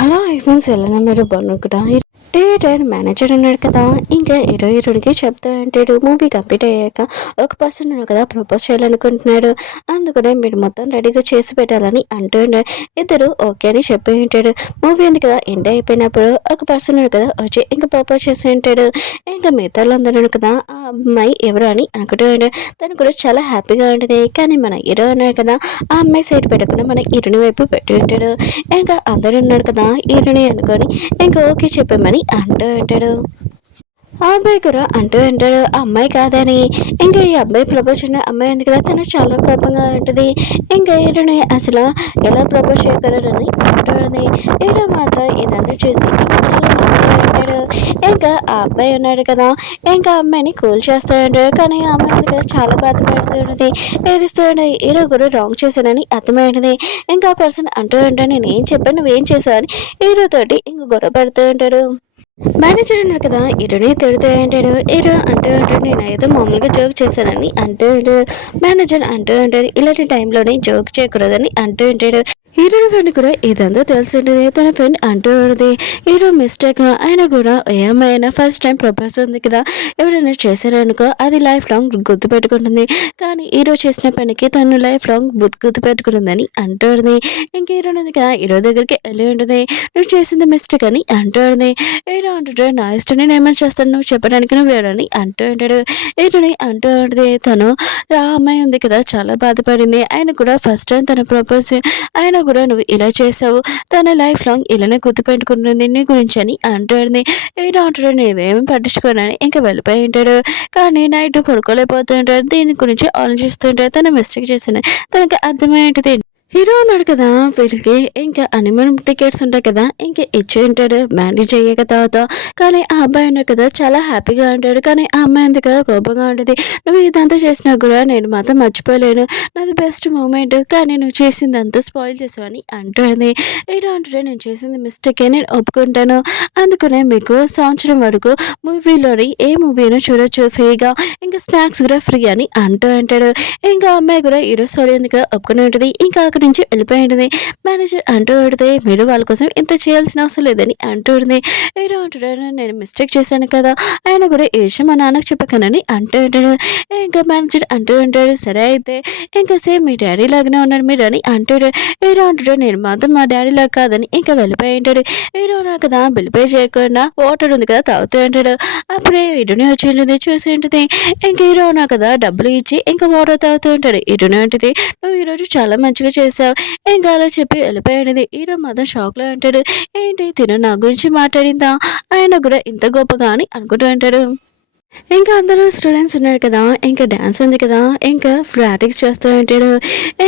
Hello iPhones ఎలా మీరు బాగున్నారా? థియేటర్ మేనేజర్ ఉన్నాడు కదా, ఇంకా హీరోయిన్కి చెప్తా అంటాడు. మూవీ కంప్లీట్ అయ్యాక ఒక పర్సన్ ఉన్నాడు కదా, ప్రపోజ్ చేయాలనుకుంటున్నాడు. అందుకనే మీరు మొత్తం రెడీగా చేసి పెట్టాలని అంటుండే. ఇద్దరు ఓకే అని చెప్పి ఉంటాడు. మూవీ ఉంది కదా, ఎండ్ అయిపోయినప్పుడు ఒక పర్సన్ ఉన్నాడు కదా వచ్చి ఇంకా ప్రపోజ్ చేసి ఉంటాడు. ఇంకా మిగతా వాళ్ళందరూ కదా ఆ అమ్మాయి ఎవరు అని అనుకుంటూ ఉంటాడు. తను కూడా చాలా హ్యాపీగా ఉంటుంది. కానీ మన హీరో ఉన్నాడు కదా, ఆ అమ్మాయి సైడ్ పెట్టకుండా మన హీరోని వైపు పెట్టి ఉంటాడు. ఇంకా అందరూ ఉన్నాడు కదా హీరోని అనుకొని ఇంకా ఓకే చెప్పామని అంటూ ఉంటాడు. ఆ అబ్బాయి కూడా అంటూ ఉంటాడు ఆ అమ్మాయి కాదని. ఇంకా ఈ అబ్బాయి ప్రపోజ్ చేసిన అమ్మాయి ఉంది కదా, తను చాలా కోపంగా ఉంటుంది. ఇంకా హీరోని అసలు ఎలా ప్రపోజ్ చేయగలరని అంటుంది. హీరో మాత్రం ఇదంతా చూసి ఇంకా చాలా హ్యాపీగా ఉంటాడు. ఇంకా ఆ అబ్బాయి ఉన్నాడు కదా, ఇంకా అమ్మాయిని కూల్ చేస్తూ ఉంటాడు. కానీ ఆ అమ్మాయి ఉంది కదా చాలా బాధపడుతుంది, ఏడుస్తూ ఉంటుంది. హీరో కూడా రాంగ్ చేశానని అర్థమైనది. ఇంకా ఆ పర్సన్ అంటూ ఉంటాడు నేను ఏం చెప్పాను నువ్వేం చేశావు అని హీరో తోటి ఇంక గొడవ పడుతూ ఉంటాడు. మేనేజర్ ఉన్నాడు కదా హీరోని తిడుతూ అంటాడు. హీరో అంటూ ఉంటాడు నేను ఏదో మామూలుగా జోక్ చేశానని అంటూ ఉంటాడు. మేనేజర్ అంటూ ఉంటాడు ఇలాంటి టైంలోనే జోక్ చేయకూడదని అంటూ ఉంటాడు. హీరోని ఫ్రెండ్ కూడా ఇదంతా తెలుసుంటుంది. తన ఫ్రెండ్ అంటూ ఉంటుంది హీరో మిస్టేక్ ఆయన కూడా ఏమైనా ఫస్ట్ టైం ప్రపోజ్ ఉంది కదా, ఎవరైనా చేశారనుకో అది లైఫ్ లాంగ్ గుర్తుపెట్టుకుంటుంది. కానీ హీరో చేసిన పనికి తను లైఫ్ లాంగ్ గుర్తుపెట్టుకుంటుందని అంటుంది. ఇంక హీరో ఉంది కదా హీరో దగ్గరికి వెళ్ళి ఉంటుంది. నువ్వు చేసింది మిస్టేక్ అని అంటూ ఉంటుంది. హీరో అంటుంటాడు నా ఇష్టం నేను ఏమైనా చేస్తాను నువ్వు చెప్పడానికి నువ్వు ఎవరని అంటూ ఉంటాడు. హీరోని అంటూ ఉంటుంది తను ఆ అమ్మాయి ఉంది కదా చాలా బాధపడింది. ఆయన కూడా ఫస్ట్ టైం తన ప్రపోజ్ ఆయన కూడా నువ్వు ఇలా చేసావు తన లైఫ్ లాంగ్ ఇలానే గుర్తుపెట్టుకుంటుంది నీ గురించి అని అంటుంది. హీరో అంటాడు నేనేమి పట్టించుకోనని ఇంకా వెళ్ళిపోయి ఉంటాడు. కానీ నైట్ పడుకోలేకపోతుంటాడు. దీని గురించి ఆలోచిస్తుంటాడు. తన మిస్టేక్ చేసిన తనకి అర్థమయ్యేది. హీరో ఉన్నాడు కదా వీళ్ళకి ఇంకా అనిమల్ టికెట్స్ ఉంటాయి కదా ఇంకా ఇచ్చి ఉంటాడు మేనేజ్ అయ్యాక తర్వాత. కానీ ఆ అబ్బాయి ఉన్నాడు కదా చాలా హ్యాపీగా ఉంటాడు. కానీ ఆ అమ్మాయి ఉంది కదా కోపంగా ఉంటుంది. నువ్వు ఇదంతా చేసినా కూడా నేను మాత్రం మర్చిపోలేను, నాది బెస్ట్ మూమెంట్, కానీ నువ్వు చేసింది అంతా స్పాయిల్ చేసావని అంటుంది. హీరో అంటాడు నేను చేసింది మిస్టేకే నేను ఒప్పుకుంటాను, అందుకనే మీకు సంవత్సరం వరకు మూవీలోని ఏ మూవీనో చూడొచ్చు ఫ్రీగా, ఇంకా స్నాక్స్ కూడా ఫ్రీ అని అంటూ అంటాడు. ఇంకా అమ్మాయి కూడా హీరో సారీ ఉంది కదా ఒప్పుకుని ఉంటుంది. ఇంకా అక్కడి నుంచి వెళ్ళిపోయి ఉంటుంది. మేనేజర్ అంటూ ఉంటుంది మీరు వాళ్ళ కోసం ఇంత చేయాల్సిన అవసరం లేదని అంటూ ఉంటుంది. హీరో అంటాడు నేను మిస్టేక్ చేశాను కదా, ఆయన కూడా ఈ విషయం మా నాన్నకు చెప్పకనని అంటూ ఉంటాడు. ఇంకా మేనేజర్ అంటూ ఉంటాడు సరే అయితే ఇంకా సేమ్ మీ డాడీ లాగానే ఉన్నాడు మీరు అని అంటాడు. హీరో అంటాడు నేను మాత్రం మా డాడీ లాగా కాదని ఇంకా వెళ్ళిపోయి ఉంటాడు. హీరో ఉన్నాడు కదా బిల్ పే చేయకుండా వాటర్ ఉంది కదా తాగుతూ ఉంటాడు. అప్పుడే హీరోని వచ్చి ఉంటుంది చూసి ఉంటుంది. ఇంకా హీరో ఉన్నాడు కదా డబ్బులు ఇచ్చి ఇంకా వాటర్ తాగుతూ ఉంటాడు. హీరోని ఉంటుంది నువ్వు ఈరోజు చాలా మంచిగా చేసావు ఇంకా అలా చెప్పి వెళ్ళిపోయినది. హీరో మాత్రం షాక్లో అంటాడు ఏంటి తిను నా గురించి మాట్లాడిందా, ఆయన కూడా ఇంత గొప్పగా అని అనుకుంటూ ఉంటాడు. ఇంకా అందరూ స్టూడెంట్స్ ఉన్నారు కదా, ఇంకా డ్యాన్స్ ఉంది కదా, ఇంకా ప్రాక్టీస్ చేస్తూ ఉంటాడు.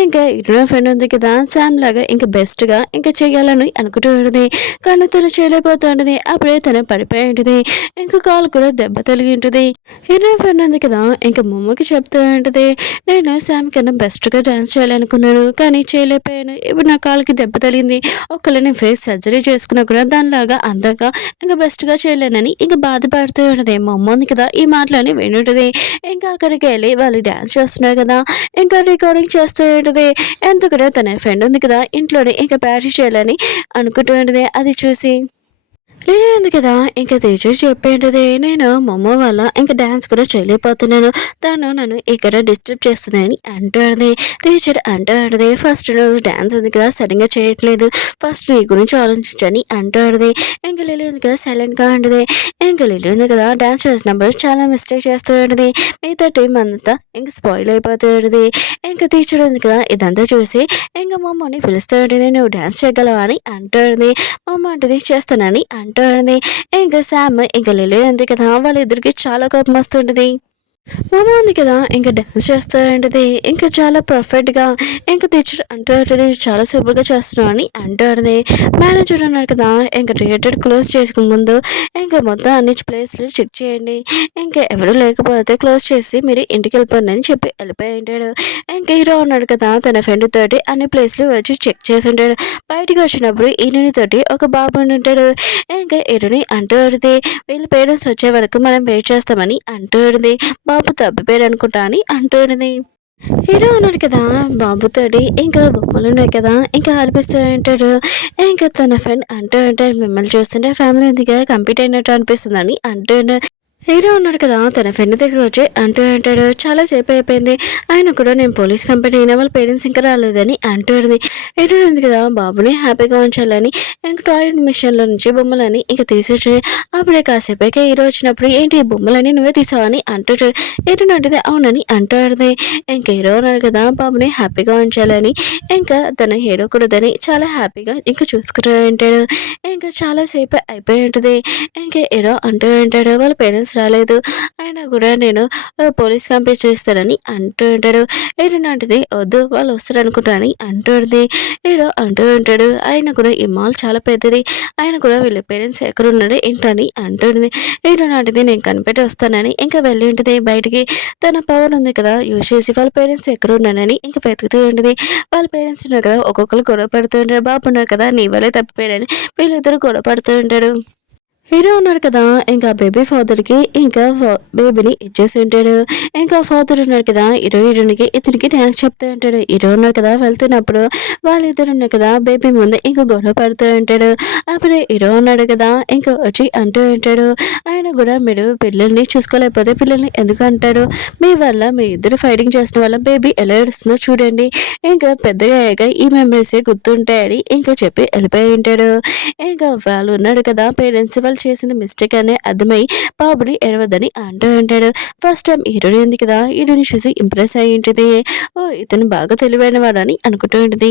ఇంకా ఇంట్లో ఫ్రెండ్ ఉంది కదా శామ్ లాగా ఇంకా బెస్ట్గా ఇంకా చేయాలని అనుకుంటూ ఉంటుంది. కానీ తను చేయలేకపోతూ ఉంటుంది. అప్పుడే తను పడిపోయి ఉంటుంది. ఇంకా కాలు కూడా దెబ్బ తగిలి ఉంటుంది. ఇంట్లో ఫ్రెండ్ ఉంది కదా ఇంకా మమ్మకి చెప్తూ ఉంటుంది నేను శామ్ కన్నా బెస్ట్గా డ్యాన్స్ చేయాలనుకున్నాను కానీ చేయలేకపోయాను, ఇప్పుడు నా కాలుకి దెబ్బ తగిలింది, ఒకళ్ళని ఫేస్ సర్జరీ చేసుకున్నా కూడా దానిలాగా అందంగా ఇంకా బెస్ట్గా చేయలేనని ఇంకా బాధపడుతూ ఉంటుంది. మా అమ్మ ఉంది కదా ఈ మాటలని వింటుంటుంది. ఇంకా అక్కడికి వెళ్ళి వాళ్ళు డ్యాన్స్ చేస్తున్నారు కదా ఇంకా రికార్డింగ్ చేస్తూ ఉంటుంది. ఎందుకంటే తన ఫ్రెండ్ ఉంది కదా ఇంట్లోనే ఇంకా ప్రాక్టీస్ చేయాలని అనుకుంటూ ఉంటుంది. అది చూసి లేదు కదా ఇంకా టీచర్ చెప్పేంటిది నేను మమ్మ వల్ల ఇంకా డ్యాన్స్ కూడా చేయలేకపోతున్నాను, తను నన్ను ఇక్కడ డిస్టర్బ్ చేస్తుందని అంటుంది. టీచర్ అంటుంది ఫస్ట్ నువ్వు డ్యాన్స్ ఉంది కదా సరిగ్గా చేయట్లేదు, ఫస్ట్ నీ గురించి ఆలోచించని అంటుంది. ఇంకా లిలీ ఉంది కదా సైలెంట్గా ఉంటుంది. ఇంకా లిలీ ఉంది కదా డ్యాన్స్ చేసినప్పుడు చాలా మిస్టేక్ చేస్తూ ఉంటుంది. మిగతా టీం అంతా ఇంకా స్పాయిల్ అయిపోతూ ఉంటుంది. ఇంకా టీచర్ ఉంది కదా ఇదంతా చూసి ఇంకా మమ్మల్ని పిలుస్తూ ఉంటుంది నువ్వు డ్యాన్స్ చేయగలవా అని అంటుంది. మమ్మ అంటది చేస్తానని అంటుంది. ఇంకా శామ్ ఇంకా లిలీ ఉంది కదా వాళ్ళిద్దరికి చాలా కోపం వస్తుంటుంది. మమ్మ ఉంది కదా ఇంకా డ్యాన్స్ చేస్తూ ఉంటుంది. ఇంకా చాలా పర్ఫెక్ట్గా ఇంకా టీచర్ అంటుంది చాలా సూపర్గా చేస్తున్నావు అని అంటుంది. మేనేజర్ అన్నాడు కదా ఇంకా థియేటర్ క్లోజ్ చేసుకునే ముందు ఇంకా మొత్తం అన్ని ప్లేస్లు చెక్ చేయండి, ఇంకా ఎవరు లేకపోతే క్లోజ్ చేసి మీరు ఇంటికి వెళ్ళిపోండి అని చెప్పి వెళ్ళిపోయి ఉంటాడు. ఇంకా హీరో ఉన్నాడు కదా తన ఫ్రెండ్ తోటి అన్ని ప్లేస్లు వచ్చి చెక్ చేసి ఉంటాడు. బయటికి వచ్చినప్పుడు ఈయనని తోటి ఒక బాబు ఉంటాడు. ఇంకా హీరోని అంటుంది వీళ్ళ పేరెంట్స్ వచ్చే వరకు మనం వెయిట్ చేస్తామని అంటుంది. బాబు తప్పిపోయాడు అనుకుంటా అని అంటుంది. హీరో ఉన్నాడు కదా బాబుతోటి ఇంకా బొమ్మలున్నాయి కదా ఇంకా ఆడిపిస్తూ ఉంటాడు. ఇంకా తన ఫ్రెండ్ అంటూ ఉంటాడు, మిమ్మల్ని చూస్తుంటే ఫ్యామిలీ ఉంది కదా కంప్లీట్ అయినట్టు అనిపిస్తుందని అంటూ హీరో ఉన్నాడు కదా తన ఫ్రెండ్ దగ్గర వచ్చి అంటూ అంటాడు, చాలా సేపు అయిపోయింది ఆయన కూడా నేను పోలీస్ కంపెనీ అయినా వాళ్ళ పేరెంట్స్ ఇంకా రాలేదని అంటాడు. హీరో ఉంది కదా బాబుని హ్యాపీగా ఉంచాలని ఇంకా టాయ్ మిషన్లో నుంచి బొమ్మలని ఇంకా తీసేసి అప్పుడే కాసేపైకే హీరో వచ్చినప్పుడు ఏంటి ఈ బొమ్మలని నువ్వే తీసావని అంటాడు. హీరో అంటది అవునని అంటాడు. ఇంకా హీరో ఉన్నాడు కదా బాబుని హ్యాపీగా ఉంచాలని ఇంకా తన హీరో కూడాదని చాలా హ్యాపీగా ఇంకా చూసుకుంటూ ఉంటాడు. ఇంకా చాలా సేపు అయిపోయి ఉంటుంది. ఇంకా హీరో అంటూ ఉంటాడు వాళ్ళ పేరెంట్స్ రాలేదు అయినా కూడా నేను పోలీస్ కంప్లైంట్ చేస్తానని అంటూ ఉంటాడు. హీరో నాటిది వద్దు వాళ్ళు వస్తారు అనుకుంటానని అంటుంది. హీరో అంటూ ఉంటాడు ఆయన కూడా ఈ మాల్ చాలా పెద్దది ఆయన కూడా వీళ్ళ పేరెంట్స్ ఎక్కడున్నాడు ఏంటని అంటుంది. హీరో నాటిది నేను కనిపెట్టి వస్తానని ఇంకా వెళ్ళి ఉంటుంది బయటికి. తన పవర్ ఉంది కదా యూజ్ చేసి వాళ్ళ పేరెంట్స్ ఎక్కడ ఉన్నానని ఇంకా వెతుకుతూ ఉంటుంది. వాళ్ళ పేరెంట్స్ ఉన్నారు కదా ఒక్కొక్కరు గొడవ పడుతూ ఉంటారు, బాబు ఉన్నారు కదా నీ వల్లే తప్పిపోయారని వీళ్ళిద్దరు గొడవ పడుతూ ఉంటాడు. హీరో ఉన్నాడు కదా ఇంకా బేబీ ఫాదర్కి ఇంకా బేబీని ఇచ్చేసి ఉంటాడు. ఇంకా ఫాదర్ ఉన్నాడు కదా హీరోయిన్కి ఇతనికి థ్యాంక్స్ చెప్తూ ఉంటాడు. హీరో ఉన్నాడు కదా వెళ్తున్నప్పుడు వాళ్ళిద్దరు ఉన్నారు కదా బేబీ ముందు ఇంకా గొడవ పడుతూ ఉంటాడు. అప్పుడే హీరో ఉన్నాడు కదా ఇంకా వచ్చి అంటూ ఉంటాడు, ఆయన కూడా మీరు పిల్లల్ని చూసుకోలేకపోతే పిల్లల్ని ఎందుకు అంటాడు, మీ వల్ల మీ ఇద్దరు ఫైటింగ్ చేసిన వల్ల బేబీ ఎలా ఏడుస్తుందో చూడండి, ఇంకా పెద్దగా అయ్యాక ఈ మెమరీసే గుర్తుంటాయని ఇంకా చెప్పి వెళ్ళిపోయి ఉంటాడు. ఇంకా వాళ్ళు ఉన్నాడు కదా పేరెంట్స్ వాళ్ళు చేసింది మిస్టేక్ అనే అర్థమై బాబుని ఎడవద్దని అంటూ ఉంటాడు. ఫస్ట్ టైం హీరోని ఉంది కదా హీరోని చూసి ఇంప్రెస్ అయ్యి ఉంటుంది. ఓ ఇతను బాగా తెలివైన వాడు అని అనుకుంటూ ఉంటుంది.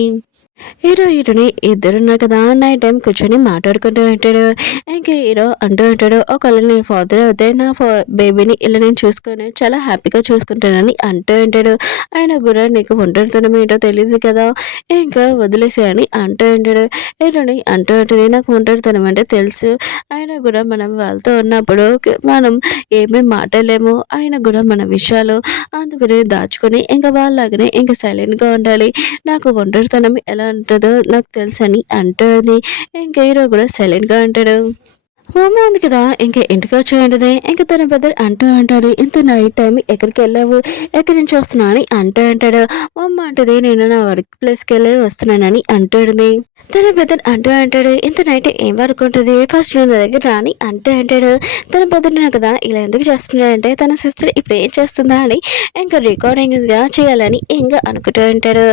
హీరోని ఇద్దరున్నారు కదా నైట్ టైం కూర్చొని మాట్లాడుకుంటూ ఉంటాడు. ఇంకా హీరో అంటూ ఉంటాడు ఒకవేళ నేను ఫాదర్ అవుతే నా బేబీని ఇలా నేను చూసుకొని చాలా హ్యాపీగా చూసుకుంటానని అంటూ ఉంటాడు. ఆయన కూడా నీకు ఒంటరితనం ఏంటో తెలియదు కదా ఇంకా వదిలేసేయని అంటూ ఉంటాడు. హీరోని అంటూ ఉంటుంది నాకు ఒంటరితనం అంటే తెలుసు, ఆయన కూడా మనం వాళ్ళతో ఉన్నప్పుడు మనం ఏమీ మాట్లాడలేము, ఆయన కూడా మన విషయాలు అందుకని దాచుకొని ఇంకా వాళ్ళలాగానే ఇంకా సైలెంట్గా ఉండాలి, నాకు ఒంటరితనం ఎలా ఉంటుందో నాకు తెలుసు అని అంటుంది. ఇంకా హీరో కూడా సైలెంట్గా అంటాడు. హోమ ఉంది కదా ఇంకా ఇంటికి వచ్చేయండి ఇంకా తన బ్రదర్ అంటూ అంటాడు ఇంత నైట్ టైం ఎక్కడికి వెళ్ళావు ఎక్కడి నుంచి వస్తున్నావు అని అంటూ అంటాడు. అమ్మ అంటది నేను నా వర్క్ ప్లేస్కి వెళ్ళి వస్తున్నానని అంటాడు. తన బ్రదర్ అంటూ అంటాడు ఇంత నైట్ ఏం వర్క్ ఉంటుంది ఫస్ట్ నా దగ్గర రాని అంటూ అంటాడు. తన బ్రదర్ కదా ఇలా ఎందుకు చేస్తున్నాడంటే తన సిస్టర్ ఇప్పుడు ఏం చేస్తుందా అని ఇంకా రికార్డింగ్గా చేయాలని ఇంకా అనుకుంటూ ఉంటాడు.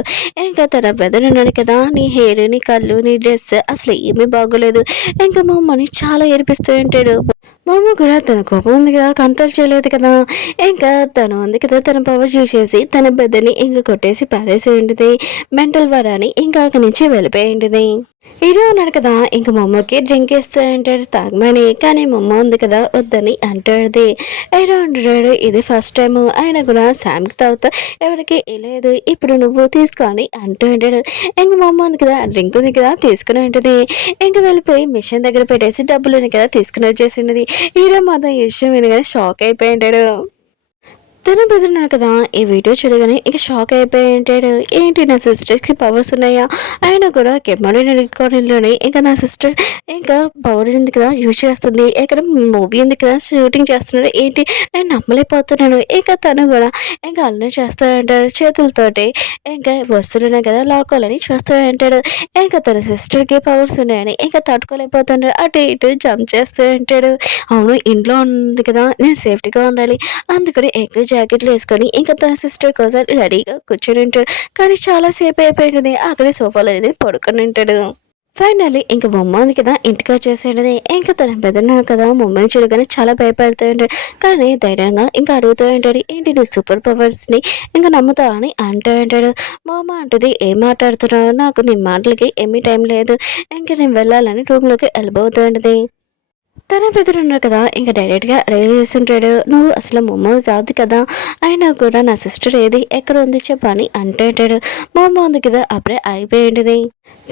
ఇంకా తన బ్రదర్ ఉన్నాడు కదా నీ హెయిర్ నీ కళ్ళు నీ డ్రెస్ అసలు ఏమీ బాగోలేదు ఇంకా మా అమ్మని చాలా ఏడిపిస్తూ ఉంటాడు. మా అమ్మ కూడా తన కోపం ఉంది కదా కంట్రోల్ చేయలేదు కదా ఇంకా తను ఉంది కదా తన పవర్ చూసేసి తన బెద్దని ఇంక కొట్టేసి పారేసి ఉంటుంది. మెంటల్ వరాని ఇంకా అక్కడి నుంచి వెళ్ళిపోయి ఉంటుంది. హీరో ఉన్నాడు కదా ఇంక మా అమ్మకి డ్రింక్ ఇస్తూ అంటాడు తాగమని, కానీ మా అమ్మ ఉంది కదా వద్దని అంటాడు. హీరో అంటాడు ఇది ఫస్ట్ టైం ఆయన కూడా శామ్కి తాగుతా ఎవరికి లేదు ఇప్పుడు నువ్వు తీసుకొని అంటూ ఉంటాడు. ఇంక మా అమ్మ ఉంది కదా డ్రింక్ ఉంది కదా తీసుకుని ఉంటుంది. ఇంక వెళ్ళిపోయి మిషన్ దగ్గర పెట్టేసి డబ్బులు ఉంది కదా తీసుకుని వచ్చేసింది. హీరో మాత్రం ఈ విషయం వినగానే షాక్ అయిపోయి ఉంటాడు. తన బెదిరినాడు కదా ఈ వీడియో చూడగానే ఇక షాక్ అయిపోయి ఉంటాడు. ఏంటి నా సిస్టర్కి పవర్స్ ఉన్నాయా, ఆయన కూడా కెమెరా రికార్డింగ్లోనే ఇంకా నా సిస్టర్ ఇంకా పవర్ ఉంది కదా యూజ్ చేస్తుంది, ఇక్కడ మూవీ ఉంది కదా షూటింగ్ చేస్తున్నాడు ఏంటి నేను నమ్మలేకపోతున్నాను. ఇంకా తను కూడా ఇంకా అల్లరి చేస్తూ ఉంటాడు చేతులతోటి ఇంకా వస్తున్నాయి కదా లాక్కోవాలని చూస్తూ ఉంటాడు. ఇంకా తన సిస్టర్కి పవర్స్ ఉన్నాయని ఇంకా తట్టుకోలేకపోతున్నాడు, అటు ఇటు జంప్ చేస్తూ ఉంటాడు. అవును ఇంట్లో ఉంది కదా నేను సేఫ్టీగా ఉండాలి అందుకని ఎక్కువ జాకెట్లు వేసుకొని ఇంకా తన సిస్టర్ కోసం రెడీగా కూర్చొని ఉంటాడు. కానీ చాలా సేపు అయిపోయింది అక్కడే సోఫాలో పడుకొని ఉంటాడు. ఫైనల్లీ ఇంకా బొమ్మ ఉంది కదా ఇంటికి వచ్చేసేది. ఇంకా తన పెద్దన్నాడు కదా బొమ్మని చూడగానే చాలా భయపడుతూ ఉంటాడు, కానీ ధైర్యంగా ఇంకా అడుగుతూ ఉంటాడు ఏంటి నీ సూపర్ పవర్స్ని ఇంకా నమ్ముతావు అని అంటూ ఉంటాడు. మా అమ్మ అంటది ఏం మాట్లాడుతున్నావు నాకు నీ మాటలకి ఏమీ టైం లేదు ఇంకా నేను వెళ్ళాలని రూమ్లోకి వెళ్ళిపోతూ ఉంటుంది. తన బెదిరున్నాడు కదా ఇంకా డైరెక్ట్గా అడిగి చేస్తుంటాడు నువ్వు అసలు మొమ్మ కాదు కదా అయినా కూడా నా సిస్టర్ ఏది ఎక్కడ ఉంది చెప్పని అంటుంటాడు. మా అమ్మ ఉంది కదా అప్పుడే అయిపోయింది.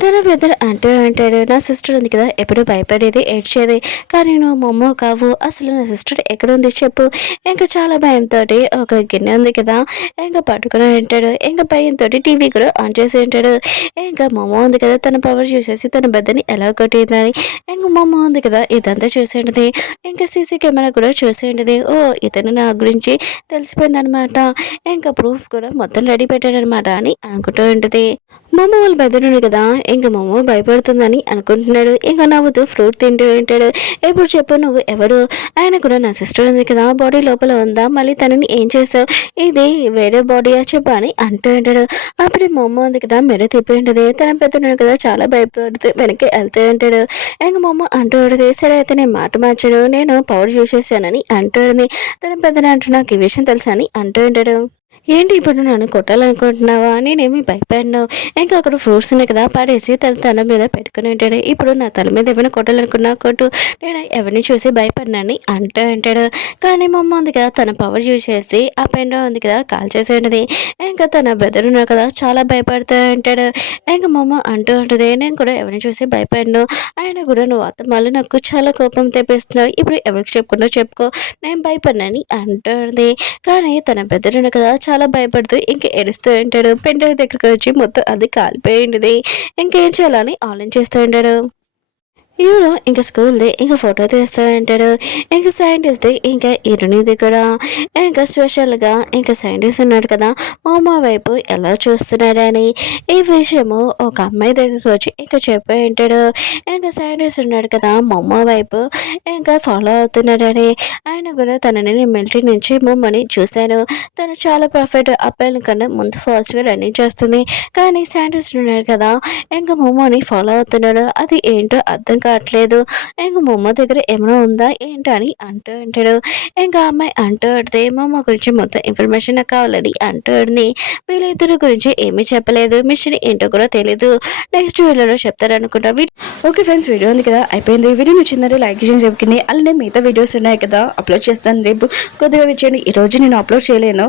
తన బ్రదర్ అంటూ అంటాడు, నా సిస్టర్ ఉంది కదా ఎప్పుడు భయపడేది ఏడ్చేది, కానీ నువ్వు మొమ్మో కావు, అసలు నా సిస్టర్ ఎక్కడుంది చెప్పు. ఇంకా చాలా భయంతో ఒక గిన్నె ఉంది కదా ఇంకా పట్టుకుని ఉంటాడు. ఇంకా భయంతో టీవీ కూడా ఆన్ చేసి ఉంటాడు. ఇంకా మొమ్మ ఉంది కదా తన పవర్ చూసేసి తన బ్రదర్ని ఎలా కొట్టిందని ఇంకా మొమ్మ ఉంది కదా ఇదంతా చూసి ఉంటుంది. ఇంకా సీసీ కెమెరా కూడా చూసి ఉంటుంది. ఓ ఇతను నా గురించి తెలిసిపోయిందనమాట, ఇంకా ప్రూఫ్ కూడా మొత్తం రెడీ పెట్టాడనమాట అని అనుకుంటూ ఉంటుంది. మొమ్మ వాళ్ళు బెదరుడు కదా ఇంకా మొమ్మ భయపడుతుందని అనుకుంటున్నాడు. ఇంకా నవ్వుతూ ఫ్రూట్ తింటూ ఉంటాడు. ఎప్పుడు చెప్పు నువ్వు ఎవరు, ఆయన కూడా నా సిస్టర్ ఉంది కదా బాడీ లోపల ఉందా, మళ్ళీ తనని ఏం చేసావు, ఇది వేరే బాడీయా చెప్పు అని అంటూ ఉంటాడు. అప్పుడే మొమ్మ ఉంది కదా మెడ తిప్పి ఉంటుంది. తన పెద్దనుడు కదా చాలా భయపడుతూ వెనక్కి వెళ్తూ ఉంటాడు. ఇంకా మొమ్మ అంటూ ఉంటుంది, సరే అయితే నేను మాట మార్చాను, నేను పవర్ చూసేసానని అంటూ ఉంటుంది. తన పెద్దన అంటూ నాకు ఈ విషయం తెలుసా అని అంటూ ఉంటాడు. ఏంటి ఇప్పుడు నన్ను కొట్టాలనుకుంటున్నావా, నేనేమి భయపడినా, ఇంకా అక్కడ ఫ్రూట్స్ ఉన్నాయి కదా పడేసి తన తల మీద పెట్టుకుని ఉంటాడు. ఇప్పుడు నా తల మీద ఏమైనా కొట్టాలనుకున్నా కొట్టు, నేను ఎవరిని చూసి భయపడినాని అంటూ ఉంటాడు. కానీ మా అమ్మ ఉంది కదా తన పవర్ చూసేసి ఆ పెండ ఉంది కదా కాల్ చేసి ఉంటుంది. ఇంకా తన బ్రదర్ ఉన్నారు కదా చాలా భయపడుతూ ఉంటాడు. ఇంకా మా అమ్మ అంటూ ఉంటుంది, నేను కూడా ఎవరిని చూసి భయపడిను, ఆయన కూడా నువ్వు అత్తమాలు నాకు చాలా కోపం తెప్పిస్తున్నావు, ఇప్పుడు ఎవరికి చెప్పుకుంటూ చెప్పుకో, నేను భయపడినని అంటుంది. కానీ తన బ్రదర్ ఉన్నారు కదా చాలా భయపడుతూ ఇంక ఏడుస్తూ ఉంటాడు. పెండ దగ్గరికి వచ్చి మొత్తం అది కాలిపోయింది. ఇంకేం చేయాలని ఆలోచిస్తూ ఉంటాడు. ఈవిడ ఇంకా స్కూల్ది ఇంకా ఫోటో తీస్తూ ఉంటాడు. ఇంకా సైంటిస్ట్ది ఇంకా ఇరునిది కూడా ఇంకా స్పెషల్గా ఇంకా సైంటిస్ట్ ఉన్నాడు కదా మామ వైపు ఎలా చూస్తున్నాడని ఈ విషయము ఒక అమ్మాయి దగ్గరికి వచ్చి ఇంకా చెప్పి ఉంటాడు. ఇంకా సైంటిస్ట్ ఉన్నాడు కదా మమ్మ వైపు ఇంకా ఫాలో అవుతున్నాడని, ఆయన కూడా తనని మిలిటరీ నుంచి మమ్మని చూశాను, తను చాలా పర్ఫెక్ట్ అబ్బాయిల కన్నా ముందు ఫాస్ట్గా రన్నింగ్ చేస్తుంది, కానీ సైంటిస్ట్ ఉన్నాడు కదా ఇంకా మమ్మని ఫాలో అవుతున్నాడు, అది ఏంటో అర్థం కావట్లేదు, ఇంక మమ్మ దగ్గర ఏమైనా ఉందా ఏంటో అని అంటూ ఉంటాడు. ఇంకా అమ్మాయి అంటూ ఉంటే మమ్మ గురించి మొత్తం ఇన్ఫర్మేషన్ నాకు కావాలని అంటూ ఉంది. వీళ్ళిద్దరి గురించి ఏమీ చెప్పలేదు, మిషన్ ఏంటో కూడా తెలీదు, నెక్స్ట్ వీడియోలో చెప్తారు అనుకుంటా. ఓకే ఫ్రెండ్స్, వీడియో ఉంది కదా అయిపోయింది. వీడియో నచ్చిందంటే లైక్ చేసి చెప్పుకుని అలానే మిగతా వీడియోస్ ఉన్నాయి కదా అప్లోడ్ చేస్తాను రేపు, కొద్దిగా వచ్చేయండి. ఈరోజు నేను అప్లోడ్ చేయలేను.